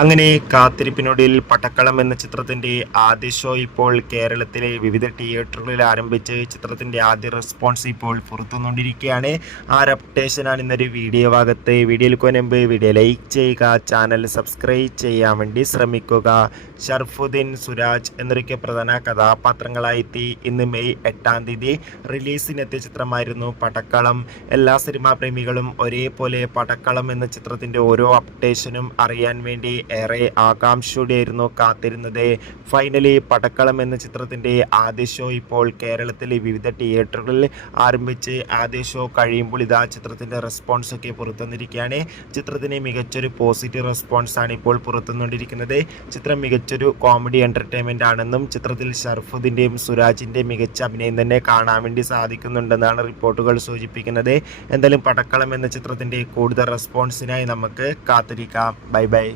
അങ്ങനെ കാത്തിരിപ്പിനൊടുവിൽ പടക്കളം എന്ന ചിത്രത്തിന്റെ ആദ്യ ഷോ ഇപ്പോൾ കേരളത്തിലെ വിവിധ തിയേറ്ററുകളിൽ ആരംഭിച്ച് ചിത്രത്തിന്റെ ആദ്യ റെസ്പോൺസ് ഇപ്പോൾ പുറത്തുവന്നുകൊണ്ടിരിക്കുകയാണ്. ആ ഒരു അപ്ഡേഷനാണ് ഇന്നൊരു വീഡിയോ ഭാഗത്ത്. വീഡിയോയിൽ മുൻപ് വീഡിയോ ലൈക്ക് ചെയ്യുക, ചാനൽ സബ്സ്ക്രൈബ് ചെയ്യാൻ വേണ്ടി ശ്രമിക്കുക. ഷർഫുദ്ദീൻ, സുരാജ് എന്നൊക്കെ പ്രധാന കഥാപാത്രങ്ങളായെത്തി ഇന്ന് മെയ് 8-ാം തീയതി റിലീസിനെത്തിയ ചിത്രമായിരുന്നു പടക്കളം. എല്ലാ സിനിമാ പ്രേമികളും ഒരേപോലെ പടക്കളം എന്ന ചിത്രത്തിന്റെ ഓരോ അപ്ഡേഷനും അറിയാൻ വേണ്ടി ഏറെ ആകാംക്ഷയോടെയായിരുന്നു കാത്തിരുന്നത്. ഫൈനലി പടക്കളം എന്ന ചിത്രത്തിന്റെ ആദ്യ ഷോ ഇപ്പോൾ കേരളത്തിലെ വിവിധ തിയേറ്ററുകളിൽ ആരംഭിച്ച് ആദ്യ ഷോ കഴിയുമ്പോൾ ഇതാ ചിത്രത്തിന്റെ റെസ്പോൺസ് ഒക്കെ പുറത്തുവന്നിരിക്കുകയാണ്. ചിത്രത്തിന് മികച്ചൊരു പോസിറ്റീവ് റെസ്പോൺസ് ആണ് ഇപ്പോൾ പുറത്തുവന്നുകൊണ്ടിരിക്കുന്നത്. ചിത്രം മികച്ചൊരു കോമഡി എന്റർടൈൻമെന്റ് ആണെന്നും ചിത്രത്തിൽ ഷർഫുദ്ദീന്റെയും സുരാജിന്റെയും മികച്ച അഭിനയം തന്നെ കാണാൻ വേണ്ടി സാധിക്കുന്നുണ്ടെന്നാണ് റിപ്പോർട്ടുകൾ സൂചിപ്പിക്കുന്നത്. എന്തായാലും പടക്കളം എന്ന ചിത്രത്തിന്റെ കൂടുതൽ റെസ്പോൺസിനായി നമുക്ക് കാത്തിരിക്കാം. Bye bye.